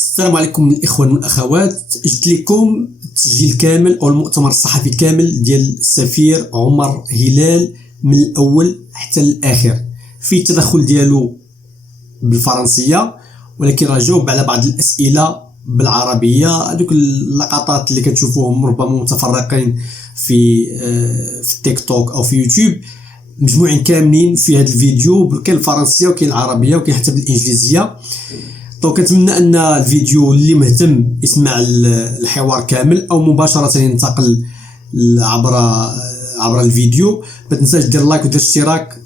السلام عليكم الإخوان والأخوات. جبت لكم التسجيل كامل أو المؤتمر الصحفي كامل ديال السفير عمر هلال من الأول حتى الآخر، في التدخل ديالو بالفرنسية، ولكن راه جاوب على بعض الأسئلة بالعربية. هذوك اللقطات اللي كتشوفوهم ربما متفرقين في التيك توك أو في يوتيوب مجموعين كاملين في هذا الفيديو، كاين الفرنسية وكاين العربية وكاين حتى بالإنجليزية. دونك كنتمنى ان الفيديو اللي مهتم يسمع الحوار كامل او مباشره ينتقل عبر الفيديو. ما تنساش دير لايك ودير اشتراك،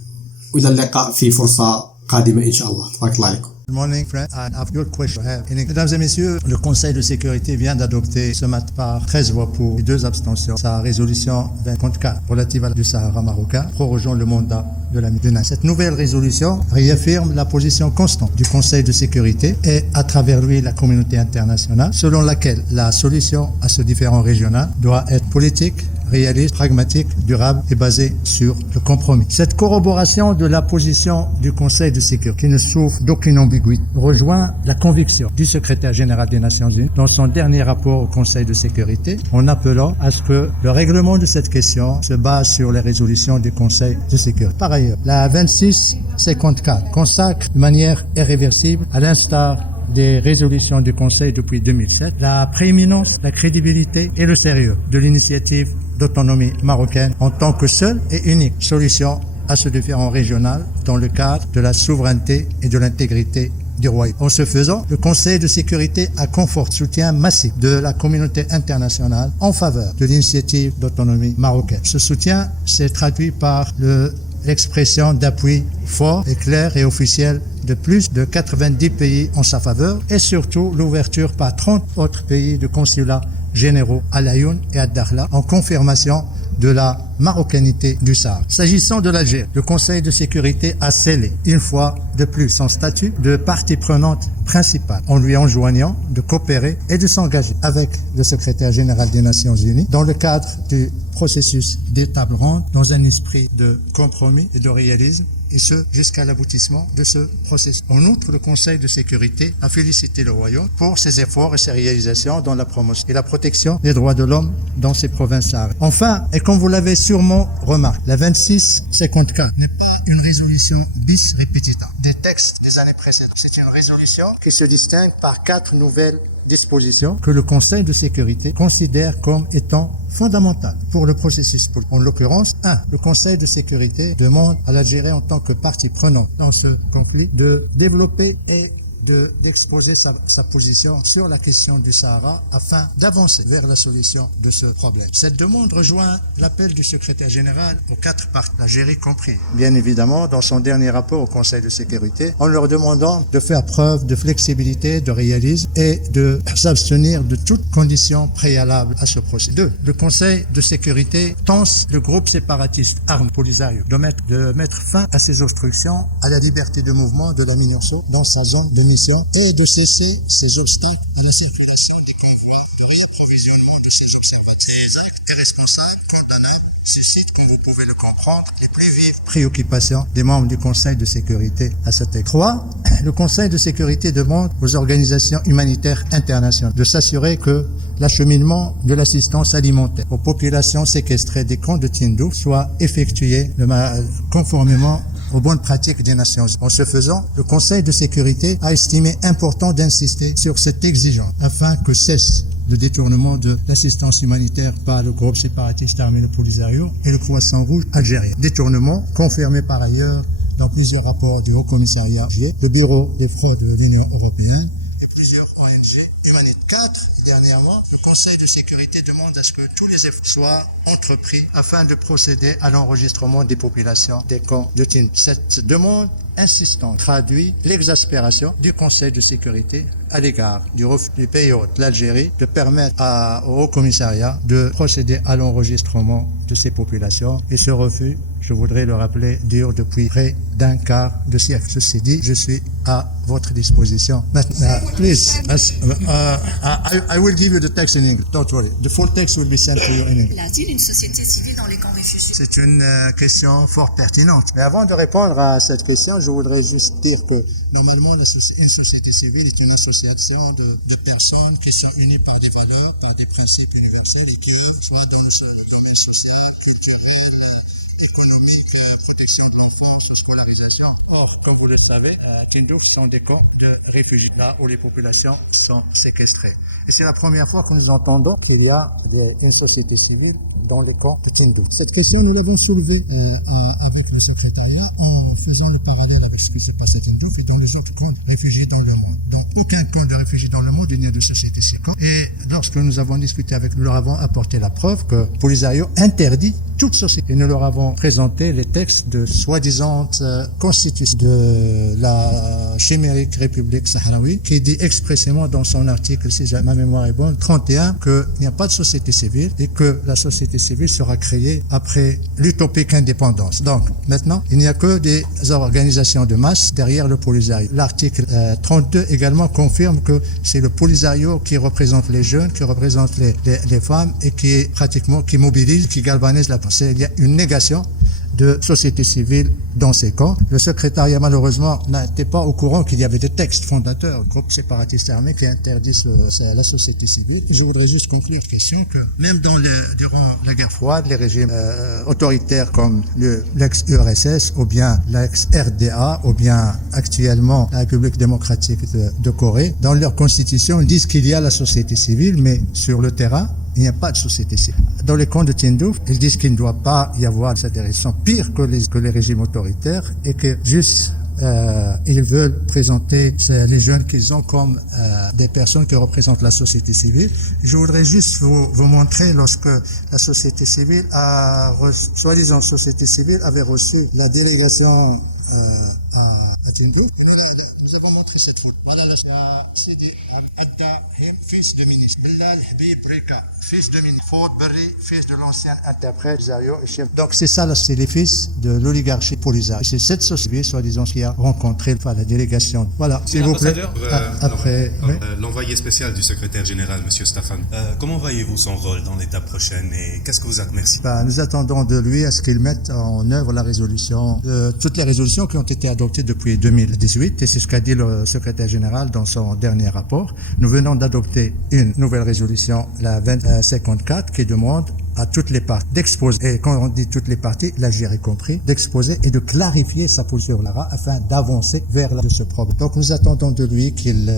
والى اللقاء في فرصه قادمه ان شاء الله. تبارك الله عليكم. Good morning, friends. I have your question. Mesdames et messieurs, le Conseil de sécurité vient d'adopter ce matin par 13 voix pour et 2 abstentions sa résolution 2054 relative du Sahara marocain, prorogeant le mandat de la MINUSMA. Cette nouvelle résolution réaffirme la position constante du Conseil de sécurité et à travers lui la communauté internationale, selon laquelle la solution à ce différend régional doit être politique, réaliste, pragmatique, durable et basée sur le compromis. Cette corroboration de la position du Conseil de sécurité, qui ne souffre d'aucune ambiguïté, rejoint la conviction du secrétaire général des Nations Unies dans son dernier rapport au Conseil de sécurité, en appelant à ce que le règlement de cette question se base sur les résolutions du Conseil de sécurité. Par ailleurs, la 2654 consacre de manière irréversible, à l'instar des résolutions du Conseil depuis 2007, la prééminence, la crédibilité et le sérieux de l'initiative d'autonomie marocaine en tant que seule et unique solution à ce différend régional dans le cadre de la souveraineté et de l'intégrité du royaume. En ce faisant, le Conseil de sécurité a conforté le soutien massif de la communauté internationale en faveur de l'initiative d'autonomie marocaine. Ce soutien s'est traduit par l'expression d'appui fort et clair et officiel de plus de 90 pays en sa faveur et surtout l'ouverture par 30 autres pays de consulats généraux à Laayoune et à Dakhla en confirmation de la marocanité du Sahara. S'agissant de l'Algérie, le Conseil de sécurité a scellé une fois de plus son statut de partie prenante principale en lui enjoignant de coopérer et de s'engager avec le secrétaire général des Nations Unies dans le cadre du processus des tables rondes dans un esprit de compromis et de réalisme, et ce jusqu'à l'aboutissement de ce processus. En outre, le Conseil de sécurité a félicité le Royaume pour ses efforts et ses réalisations dans la promotion et la protection des droits de l'homme dans ces provinces sahariennes. Enfin, et comme vous l'avez sûrement remarqué, la 2654 n'est pas une résolution bis repetita des textes des années précédentes. C'est une résolution qui se distingue par 4 nouvelles dispositions que le Conseil de sécurité considère comme étant fondamentales pour le processus politique. En l'occurrence, 1. Le Conseil de sécurité demande à l'Algérie en tant que partie prenante dans ce conflit de développer et d'exposer sa position sur la question du Sahara afin d'avancer vers la solution de ce problème. Cette demande rejoint l'appel du secrétaire général aux 4 parties, l'Algérie compris, bien évidemment, dans son dernier rapport au Conseil de sécurité, en leur demandant de faire preuve de flexibilité, de réalisme et de s'abstenir de toute condition préalable à ce procès. 2. Le Conseil de sécurité tense le groupe séparatiste armé Polisario de mettre fin à ses obstructions à la liberté de mouvement de la MINUSMA dans sa zone de mission et de cesser ces obstacles à la circulation des convois et l'approvisionnement de ces observateurs. Ces actes irresponsables suscitent, comme vous pouvez le comprendre, les plus vives préoccupations des membres du Conseil de sécurité à cet égard. 3. Le Conseil de sécurité demande aux organisations humanitaires internationales de s'assurer que l'acheminement de l'assistance alimentaire aux populations séquestrées des camps de Tindouf soit effectué conformément aux bonnes pratiques des Nations Unies. En ce faisant, le Conseil de sécurité a estimé important d'insister sur cette exigence afin que cesse le détournement de l'assistance humanitaire par le groupe séparatiste armé le Polisario et le Croissant Rouge algérien. Détournement confirmé par ailleurs dans plusieurs rapports du Haut Commissariat, le Bureau des fraudes de l'Union européenne et plusieurs ONG humanitaires. 4. Dernièrement, le Conseil de sécurité demande à ce que tous les efforts soient entrepris afin de procéder à l'enregistrement des populations des camps de Tindouf. Cette demande insistante traduit l'exaspération du Conseil de sécurité à l'égard du refus du pays hôte, l'Algérie, de permettre au Haut Commissariat de procéder à l'enregistrement de ces populations. Et ce refus, je voudrais le rappeler, dure depuis près d'un quart de siècle. Ceci dit, je suis à votre disposition. Maintenant, please, I will give you the text in in English. Don't worry. The full text will be sent to you in English. Y a-t-il une société civile dans les camps réfugiés? C'est une question fort pertinente. Mais avant de répondre à cette question, je voudrais juste dire que normalement, une société civile est une association de personnes qui sont unies par des valeurs, par des principes universels et qui ont soit dans le domaine social, culturel, économique, protection de l'enfance, scolarisation. Or, comme vous le savez, Tindouf sont des camps de réfugiés, là où les populations sont séquestrées. Et c'est la première fois que nous entendons qu'il y a une société civile dans les camps de Tindouf. Cette question, nous l'avons soulevée avec le secrétariat en faisant le parallèle avec ce qui s'est passé à Tindouf et dans les autres camps de réfugiés dans le monde. Dans aucun camp de réfugiés dans le monde, il n'y a de société civile. Et lorsque nous avons discuté avec eux, nous leur avons apporté la preuve que Polisario interdit toute société. Et nous leur avons présenté les textes de soi-disant constitution de la chimérique République sahraoui qui dit expressément dans son article, si ma mémoire est bonne, 31, qu'il n'y a pas de société civile et que la société civile sera créée après l'utopique indépendance. Donc, maintenant, il n'y a que des organisations de masse derrière le Polisario. L'article 32 également confirme que c'est le Polisario qui représente les jeunes, qui représente les femmes et qui mobilise, qui galvanise la pensée. Il y a une négation de société civile dans ces camps. Le secrétariat, malheureusement, n'était pas au courant qu'il y avait des textes fondateurs, groupes séparatistes armés qui interdisent la société civile. Je voudrais juste conclure la question que même durant la guerre froide, les régimes autoritaires comme l'ex-URSS ou bien l'ex-RDA ou bien actuellement la République démocratique de Corée, dans leur constitution, ils disent qu'il y a la société civile, mais sur le terrain, il n'y a pas de société civile. Dans les camps de Tindouf, ils disent qu'il ne doit pas y avoir cette direction pire que les régimes autoritaires et que juste ils veulent présenter les jeunes qu'ils ont comme des personnes qui représentent la société civile. Je voudrais juste vous montrer lorsque la société civile soi-disant société civile avait reçu la délégation à Tindouf. Nous avons montré cette photo. Voilà Sidi Adda, fils de ministre. Bilal Habib Reka, fils de ministre. Ford Berry, fils de l'ancien interprète Polisario. Donc c'est ça, c'est les fils de l'oligarchie Polisario. C'est cette société, soi-disant, qui a rencontré la délégation. Voilà, s'il vous plaît. Après, l'envoyé spécial du secrétaire général, M. Staffan. Comment voyez-vous son rôle dans l'étape prochaine et qu'est-ce que vous attendez? Merci. Nous attendons de lui à ce qu'il mette en œuvre la résolution, toutes les résolutions qui ont été adoptées depuis 2018, et c'est ce qu'a dit le secrétaire général dans son dernier rapport. Nous venons d'adopter une nouvelle résolution, la 2054, qui demande à toutes les parties d'exposer, et quand on dit toutes les parties, l'Algérie compris, d'exposer et de clarifier sa position là afin d'avancer vers ce problème. Donc nous attendons de lui qu'il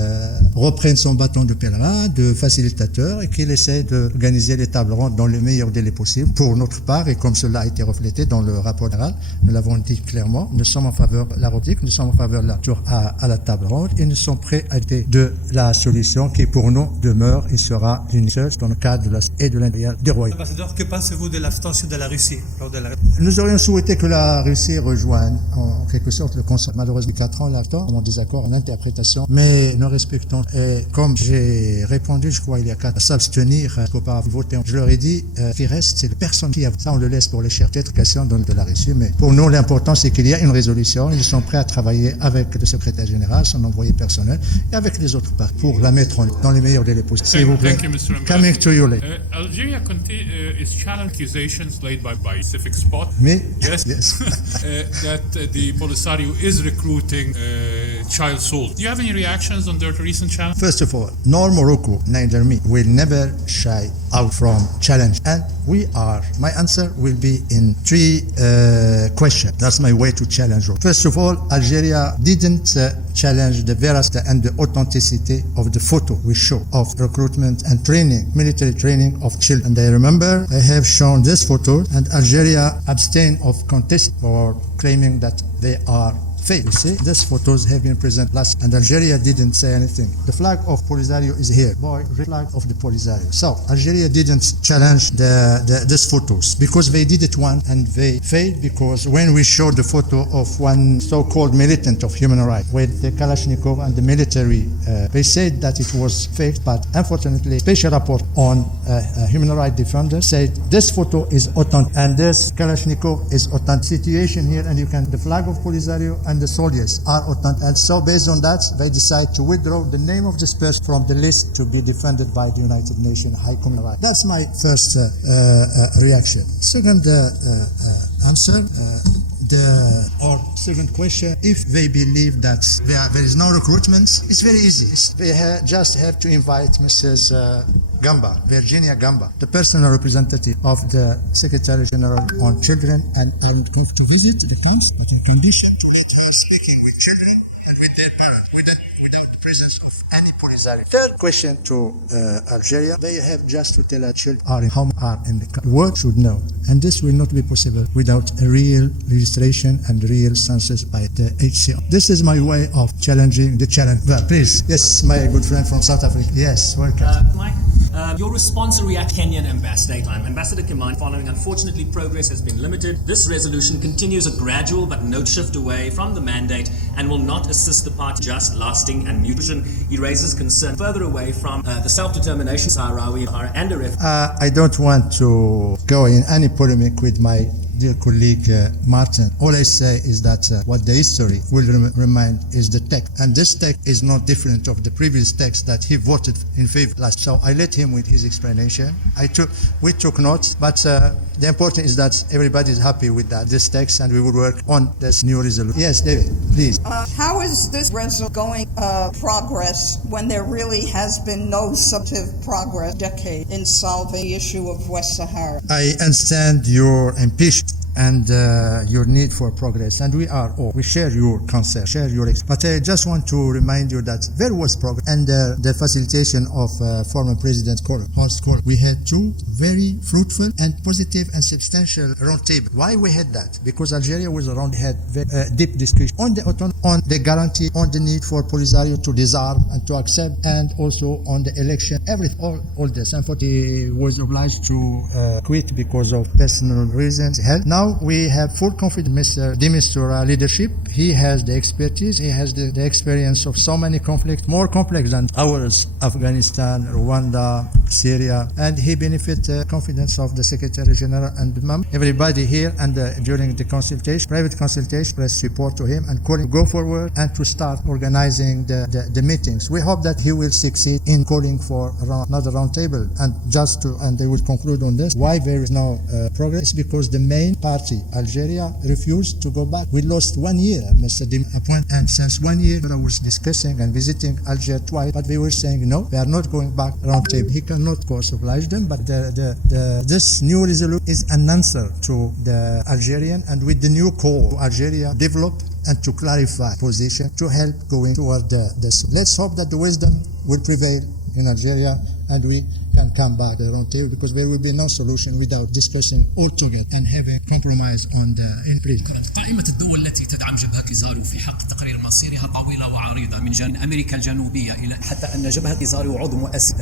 reprenne son bâton de pèlerin, de facilitateur, et qu'il essaie d'organiser les tables rondes dans le meilleur délai possible. Pour notre part, et comme cela a été reflété dans le rapport général, nous l'avons dit clairement, nous sommes en faveur de la robotique, nous sommes en faveur de la tour à la table ronde, et nous sommes prêts à aider de la solution qui pour nous demeure et sera une seule dans le cadre de l'intérieur des royaumes. Que pensez-vous de l'abstention de la Russie lors de la... Nous aurions souhaité que la Russie rejoigne en quelque sorte le Conseil. Malheureusement, 4 ans, l'accord, en désaccord en interprétation, mais nous respectons. Et comme j'ai répondu, je crois, il y a 4 à s'abstenir, qu'auparavant voter. Je leur ai dit, ce qui reste, c'est la personne qui a. Ça, on le laisse pour les chefs d'éducation de la Russie. Mais pour nous, l'important, c'est qu'il y a une résolution. Ils sont prêts à travailler avec le secrétaire général, son envoyé personnel, et avec les autres parties pour la mettre dans les meilleurs délais possibles. S'il vous plaît. Coming to you later. Algeria is challenging accusations laid by Pacific Spot. Me? Yes. That the Polisario is recruiting child soldiers. Do you have any reactions on their recent challenge? First of all, nor Morocco, neither me, will never shy out from challenge. And my answer will be in 3 questions. That's my way to challenge. First of all, Algeria didn't challenge the veracity and the authenticity of the photo we show of recruitment and training, military training of children. And I remember I have shown this photo, and Algeria abstained of contest or claiming that they are fake. You see, these photos have been presented last, and Algeria didn't say anything. The flag of Polisario is here. Boy, the flag of the Polisario. So Algeria didn't challenge these photos because they did it once and they failed, because when we showed the photo of one so-called militant of human rights with the Kalashnikov and the military They said that it was fake, but unfortunately, special report on human rights defender said this photo is authentic and this Kalashnikov is authentic. Situation here, and you can the flag of Polisario and the soldiers are authentic. And so, based on that, they decide to withdraw the name of this person from the list to be defended by the United Nations High Commissioner. That's my first reaction. Second answer. Or second question, if they believe that there is no recruitment, it's very easy. They just have to invite Mrs. Gamba, Virginia Gamba, the personal representative of the Secretary General on Children and Armed Conflict, to visit the camps with a condition to meet her speaking with children and with their parents without the presence of any Polisario. Third question to Algeria, they have just to tell our children are in the world should know. And this will not be possible without a real registration and real census by the HCR. This is my way of challenging the challenge. Well, please, yes, my good friend from South Africa. Yes, welcome. Mike, your response to react Kenyan ambassador. Ambassador Kimani, following unfortunately progress has been limited. This resolution continues a gradual but note shift away from the mandate and will not assist the party just lasting and mutation. He raises concern further away from the self-determination Sahrawi and a I don't want to go in any polemic with my dear colleague Martin. All I say is that what the history will remind is the text. And this text is not different of the previous text that he voted in favor last. So I let him with his explanation. We took notes, but the important is that everybody is happy with this text and we will work on this new resolution. Yes, David, please. How is this resolution going progress when there really has been no substantive progress decade in solving the issue of West Sahara? I understand your impatience and your need for progress, and we share your concern, but I just want to remind you that there was progress under the facilitation of former President Horst Kohl. We had two very fruitful and positive and substantial roundtable. Why we had that? Because Algeria was around, had deep discussion on the autonomy, on the guarantee, on the need for Polisario to disarm and to accept, and also on the election, everything, all this. Unfortunately, he was obliged to quit because of personal reasons. Now we have full confidence in Mr. De Mistura leadership. He has the expertise, he has the experience of so many conflicts, more complex than ours, Afghanistan, Rwanda, Syria, and he benefits the confidence of the Secretary General and everybody here. And during the consultation, private consultation, press support to him and calling go forward and to start organizing the meetings. We hope that he will succeed in calling for another roundtable. And they will conclude on this. Why there is no progress? Because the main party, Algeria, refused to go back. We lost 1 year, Mr. Dim appointed, and since 1 year I was discussing and visiting Algeria twice, but they were saying no, they are not going back roundtable. He cannot, of course, oblige them, but this new resolution is an answer to the Algerian, and with the new call to Algeria develop and to clarify position to help going toward this. Let's hope that the wisdom will prevail in Algeria and we can come back to the round table, because there will be no solution without discussing all together and have a compromise on the increase. قائمة الدول التي تدعم جبهة كيزاريو في حق تقرير مصيرها طويلة وعريضة من جانب أمريكا الجنوبية إلى حتى أن جبهة كيزاريو عضو مؤسس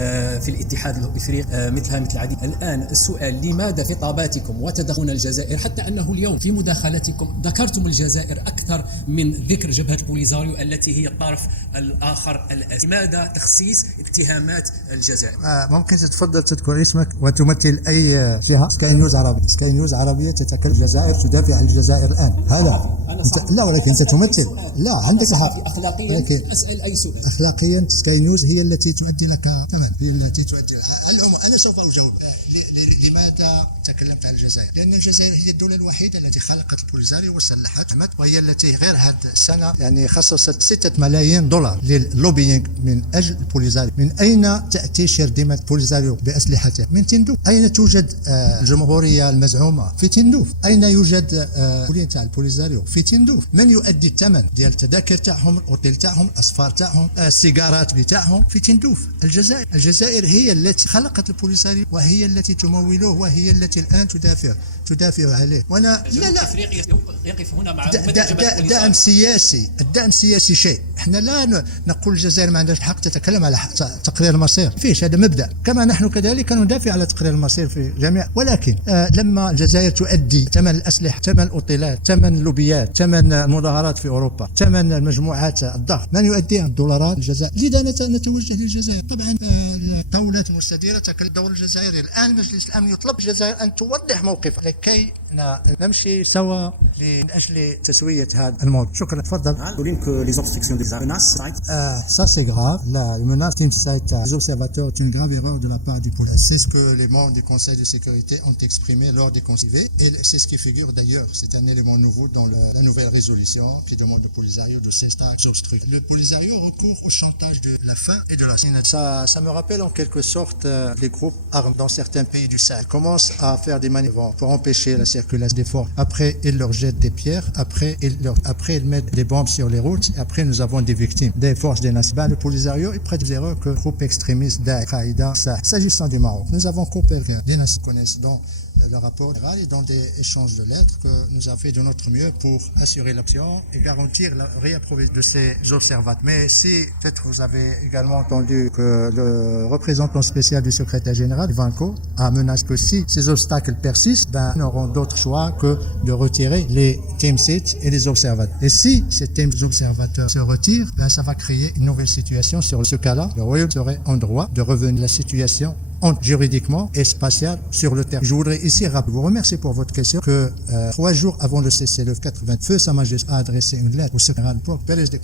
في الاتحاد الإفريقي مثل العديد. الآن السؤال، لماذا خطاباتكم وتدخلون الجزائر حتى أنه اليوم في مداخلتكم ذكرتم الجزائر أكثر من ذكر جبهة بوليزاريو التي هي الطرف الآخر الأساسي؟ لماذا تخصيص اتهامات الجزائر؟ ممكن تتفضل تذكر اسمك وتمثل أي جهة؟ سكاي نيوز عربي، سكاي نيوز عربية تتكلم الجزائر، تدافع عن الجزائر الآن. هذا لا، ولكن أنت تمثل، لا عندك الحق. أخلاقيا أسأل أي سؤال. أخلاقيا سكاي نيوز هي التي تؤدي لك، تمام، هي التي تؤدي لك. أنا سوف أجاوب. لماذا تكلمت عن الجزائر؟ لأن الجزائر هي الدولة الوحيدة التي خلقت البوليزاريو وسلحتها، وهي التي غير هذه السنة يعني خصصت 6 ملايين دولار لللوبينج من أجل البوليزاريو. من أين تأتي شردمة البوليزاريو بأسلحتها؟ من تندوف. أين توجد الجمهورية المزعومة؟ في تندوف. أين يوجد كلية تاع البوليزاريو؟ في تندوف. من يؤدي الثمن ديال التذاكر تاعهم، الأوتيل تاعهم، الأسفار تاعهم، السيجارات بتاعهم؟ في تندوف. الجزائر هي التي خلقت البوليزاريو وهي التي تموله وهي التي أنت الآن تدافع عليه. وأنا جنوب افريقيا يقف هنا مع الدعم السياسي شيء. احنا لا نقول الجزائر ما عندهاش الحق تتكلم على تقرير المصير، فيش هذا مبدأ، كما نحن كذلك ندافع على تقرير المصير في جميع. ولكن لما الجزائر تؤدي ثمن الأسلحة، ثمن الأوتيلات، ثمن اللوبيات، ثمن المظاهرات في أوروبا، ثمن المجموعات الضغط، من يؤديها؟ الدولارات الجزائر. لذا نتوجه للجزائر. طبعا الدولة المستديرة تكل الدولة الجزائرية. الآن مجلس الأمن يطلب الجزائر أن توضح موقفها لكي نمشي سوا من أجل تسوية هذا الموضوع. شكرا. تفضل. Ça c'est grave. Les menaces Team Site des observateurs est une grave erreur de la part du police. C'est ce que les membres du Conseil de sécurité ont exprimé lors des conseils et c'est ce qui figure d'ailleurs. C'est un élément nouveau dans la nouvelle résolution qui demande au Polisario de cesser d'obstruer. Le Polisario recourt au chantage de la faim et de la Chine. Ça me rappelle en quelque sorte les groupes armés dans certains pays du Sahel. Ils commencent à faire des manœuvres pour empêcher la circulation des forces. Après, ils leur jettent des pierres. Après, ils mettent des bombes sur les routes. Après, nous avons des victimes des forces des nations. Le Polisario est près des erreurs que groupes extrémistes d'Al-Qaïda. S'agissant du Maroc, nous avons coupé des nations connaissent dans le rapport général et dans des échanges de lettres que nous avons fait de notre mieux pour assurer l'action et garantir la réapprobation de ces observateurs. Mais si peut-être vous avez également entendu que le représentant spécial du secrétaire général, Vanko, a menacé que si ces obstacles persistent, nous n'aurons d'autre choix que de retirer les team sites et les observateurs. Et si ces teams observateurs se retirent, ça va créer une nouvelle situation. Sur ce cas-là, le Royaume serait en droit de revenir à la situation juridiquement et spatial sur le terrain. Je voudrais ici vous remercier pour votre question que 3 jours avant le cessez-le-feu 80, Feu Sa Majesté a adressé une lettre au secrétaire pour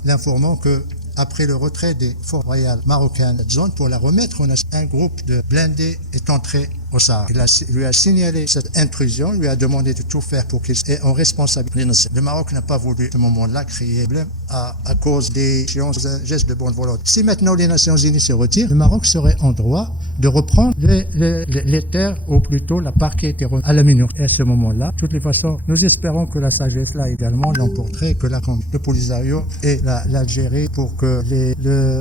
l'informant que après le retrait des forces royales marocaines de la zone pour la remettre, un groupe de blindés est entré au Sahara. Il lui a signalé cette intrusion, lui a demandé de tout faire pour qu'il soit en responsabilité. Le Maroc n'a pas voulu à ce moment-là créer un problème à cause des gestes de bonne volonté. Si maintenant les Nations Unies se retirent, le Maroc serait en droit de reprendre les terres, ou plutôt la part qui a été remise à la MINUR. Et à ce moment-là, de toutes les façons, nous espérons que la sagesse là également l'emporterait, que le Polisario et l'Algérie pour que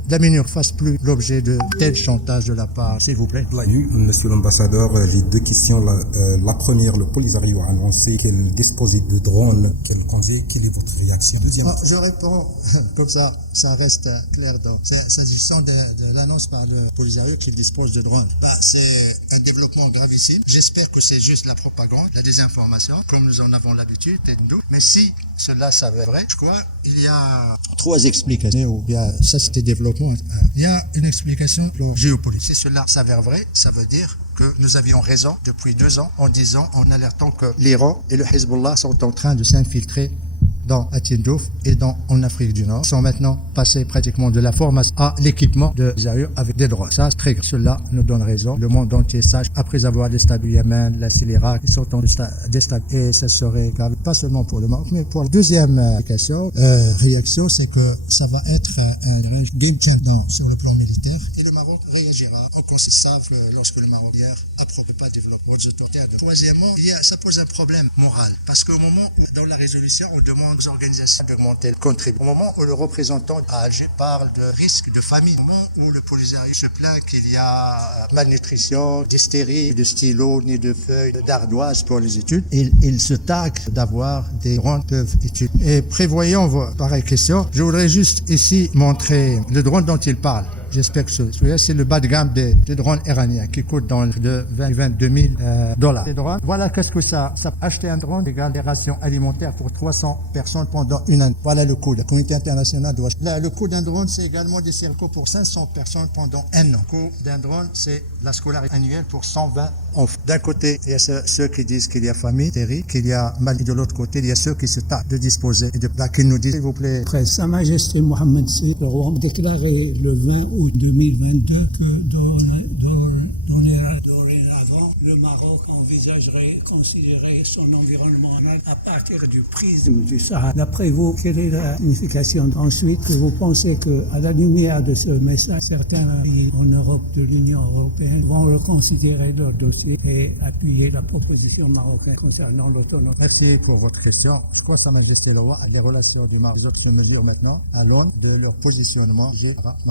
la MINUR fasse plus l'objet de tel chantage de la part. S'il vous plaît. Monsieur l'ambassadeur, les 2 questions. La première, le Polisario a annoncé qu'elle disposait de drones. Quelle est votre réaction? Deuxième. Je réponds comme ça reste clair. Donc, s'agissant de l'annonce par le Polisario qu'il dispose de drones, c'est un développement gravissime. J'espère que c'est juste la propagande, la désinformation, comme nous en avons l'habitude. Mais si cela s'avère vrai, je crois il y a 3 explications. Ça, c'était développement. Il y a une explication géopolitique. Si cela s'avère vrai, ça veut dire que nous avions raison depuis 2 ans en alertant que l'Iran et le Hezbollah sont en train de s'infiltrer à Tindouf et en Afrique du Nord, sont maintenant passés pratiquement de la formation à l'équipement de Zaïre avec des droits. Ça, c'est très grave. Cela nous donne raison. Le monde entier sache, après avoir déstabilisé Yémen, la Syrie, l'Irak, ils sont en déstabilisés. Et ça serait grave, pas seulement pour le Maroc, mais pour la deuxième réaction, c'est que ça va être un game changer sur le plan militaire. Et le Maroc réagira au Conseil SAF lorsque le Maroc n'approuve pas le développement de cette terre. Troisièmement, ça pose un problème moral. Parce qu'au moment où, dans la résolution, on demande aux organisations d'augmenter le contribution. Au moment où le représentant à Alger parle de risque de famine, au moment où le Polisario se plaint qu'il y a malnutrition, d'hystérie, de stylos, ni de feuilles, d'ardoises pour les études, il se targue d'avoir des drones qui peuvent étudier. Et prévoyant pareille question, je voudrais juste ici montrer le drone dont il parle. J'espère que c'est le bas de gamme des drones iraniens qui coûtent dans de 22 000 $. Ces drones, voilà qu'est-ce que ça acheter un drone égale des rations alimentaires pour 300 personnes pendant une année. Voilà le coût. La communauté internationale doit. Là, le coût d'un drone, c'est également des circuits pour 500 personnes pendant un an. Le coût d'un drone, c'est la scolarité annuelle pour 120 enfants. D'un côté, il y a ceux qui disent qu'il y a famine, qu'il y a mal. De l'autre côté, il y a ceux qui se targuent de disposer et de là qui nous disent, s'il vous plaît. Sa Majesté Mohamed VI, le roi, a déclaré le 20 août 2022 que dorénavant, le Maroc envisagerait considérer son environnement à partir du prisme du Sahara. D'après vous, quelle est la signification? Ensuite, que vous pensez qu'à la lumière de ce message, certains pays en Europe de l'Union européenne vont reconsidérer leur dossier et appuyer la proposition marocaine concernant l'autonomie? Merci pour votre question. Je crois que Sa Majesté le Roi a des relations du Maroc. Les autres se mesurent maintenant à l'aune de leur positionnement.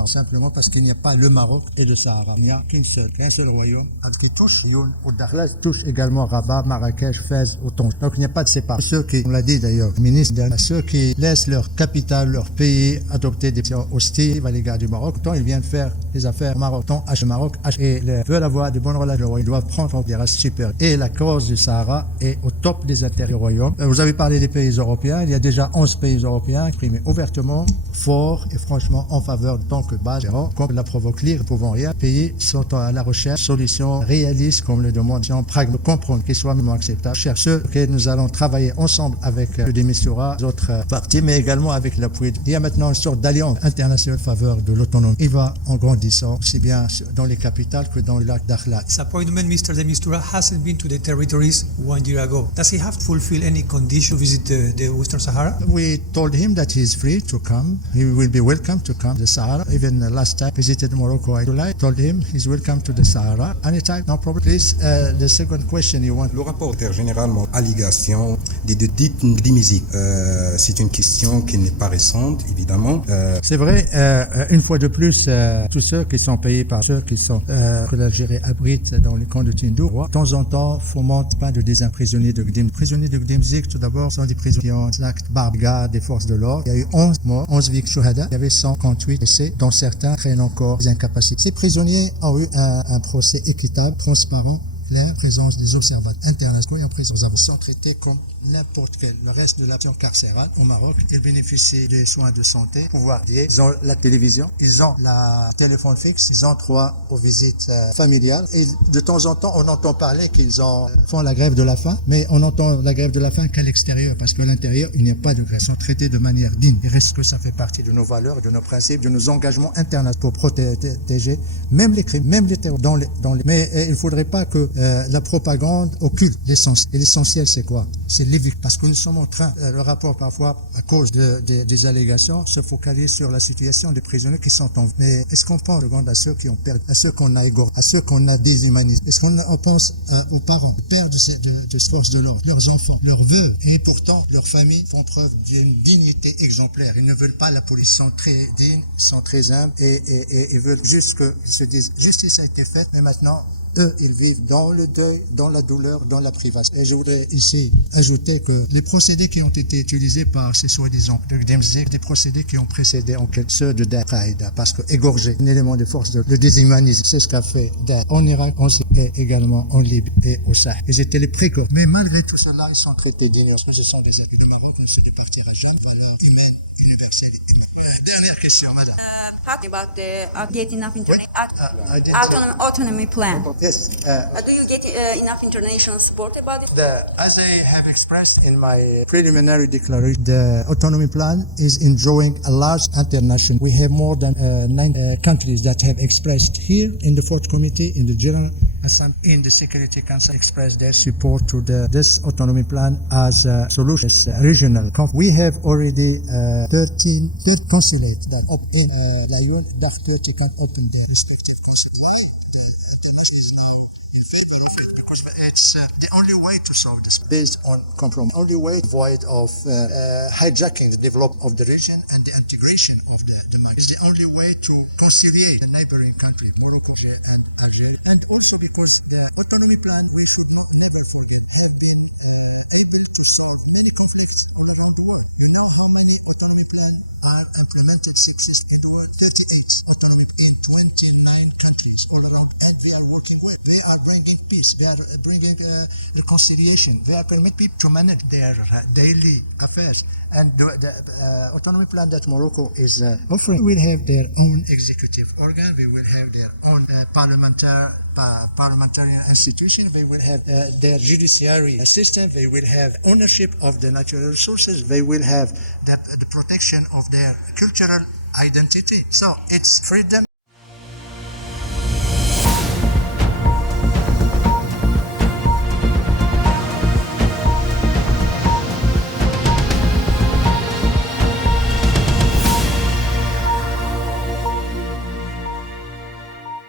Simplement parce qu'il n'y a pas le Maroc et le Sahara. Il n'y a qu'un seul royaume qui touche. Lyoun ou Dakhla touche également Rabat, Marrakech, Fès, Oton. Donc il n'y a pas de séparation. Ceux qui, on l'a dit d'ailleurs, le ministre, ceux qui laissent leur capitale, leur pays adopter des positions hostiles à l'égard du Maroc, tant ils viennent faire des affaires au Maroc, tant le Maroc et veulent avoir de bonnes relations, ils doivent prendre en considération supérieure. Et la cause du Sahara est au top des intérêts du royaume. Vous avez parlé des pays européens. Il y a déjà 11 pays européens exprimés ouvertement, fort et franchement en faveur de tant que base, comme la provoque l'IR, ne pouvant rien. Les pays sont à la recherche de solutions réalistes comme le demande, pragmatiques, comprendre qu'ils soient même acceptables. Chercheurs que nous allons travailler ensemble avec le Mistura, les autres partis, mais également avec l'appui. Il y a maintenant une sorte d'alliance internationale en faveur de l'autonomie. Il va en grandissant, aussi bien dans les capitales que dans le lac Dakhla. Disappointment, Mr. de Mistura hasn't been to the territories 1 year ago. Does he have to fulfill any condition to visit the Western Sahara? We told him that he is free to come. He will be welcome to come to the Sahara. Even last time visited Morocco, I told him he's welcome to the Sahara. Anytime, no problem. Please, the second question you want. Le rapporteur généralement allégation des deux types de musique. C'est une question qui n'est pas récente, évidemment. C'est vrai, une fois de plus, tous ceux qui sont payés par ceux qui sont que l'Algérie abrite dans les camps de Tindouf, de temps en temps, fomente pas de des prisonniers de Gdim. Les prisonniers de Gdimzik, tout d'abord, sont des prisonniers qui ont actes barbares des forces de l'ordre. Il y a eu 11 morts, 11 victimes shuhada. Il y avait 158 décès, dont certains traînent encore des incapacités. Ces prisonniers ont eu un procès équitable, transparent, clair, présence des observateurs internationaux et en présence ils sont traités comme n'importe quel. Le reste de l'action carcérale au Maroc, ils bénéficient des soins de santé, pouvoir dire, ils ont la télévision, ils ont la téléphone fixe, ils ont droit aux visites familiales et de temps en temps on entend parler qu'ils font la grève de la faim, mais on entend la grève de la faim qu'à l'extérieur parce qu'à l'intérieur il n'y a pas de grève. Ils sont traités de manière digne. Il reste que ça fait partie de nos valeurs, de nos principes, de nos engagements internationaux pour protéger même les crimes, même les terroristes mais il ne faudrait pas que la propagande occulte l'essentiel. Et l'essentiel c'est quoi? C'est l'éviction. Parce que nous sommes en train, le rapport parfois, à cause des allégations, se focalise sur la situation des prisonniers qui sont en vie. Mais est-ce qu'on pense à ceux qui ont perdu, à ceux qu'on a égorgés, à ceux qu'on a déshumanisés? Est-ce qu'on pense aux parents, aux pères de forces de l'ordre, leurs enfants, leurs vœux? Et pourtant, leurs familles font preuve d'une dignité exemplaire. Ils ne veulent pas la police, ils sont très dignes, ils sont très humbles et ils veulent juste qu'ils se disent justice a été faite, mais maintenant, eux, ils vivent dans le deuil, dans la douleur, dans la privation. Et je voudrais ici ajouter que les procédés qui ont été utilisés par ces soi-disant de Gdimzik, des procédés qui ont précédé en quelque sorte de Al-Qaïda, parce que égorger un élément de force de le déshumanisme, c'est ce qu'a fait Daesh en Irak, et également en Libye et au Sahel. Ils étaient les précoces. Mais malgré tout cela, ils sont traités d'ignorance. Ce sont des actes de Maroc, on se départira jamais. Valeurs humaines, universelles. Dernière question, madame. Talking about the get enough autonomy plan. Yes. Do you get enough international support about it? As I have expressed in my preliminary declaration, the autonomy plan is enjoying a large international. We have more than 9 countries that have expressed here in the Fourth Committee, in the General Assembly, in the Security Council, expressed their support to this autonomy plan as a solution, regional conflict. We have already 13 good consulates that up in Lyon, Dakhla, can open the respective because it's the only way to solve this, based on compromise. Only way to avoid of hijacking the development of the region and the integration of the Maghreb. It's the only way to conciliate the neighboring country, Morocco and Algeria. And also because the autonomy plan, we should never forget, have been able to solve many conflicts all around the world. You know how many autonomy plans are implemented successfully in the world? 38 autonomy in 29 countries all around, and we are working well. They are bringing peace. They are bringing reconciliation. They are permitting people to manage their daily affairs. And the autonomy plan that Morocco is offering will have their own executive organ. They will have their own parliamentary institution. They will have their judiciary system. They will have ownership of the natural resources. They will have the protection of their cultural identity. So it's freedom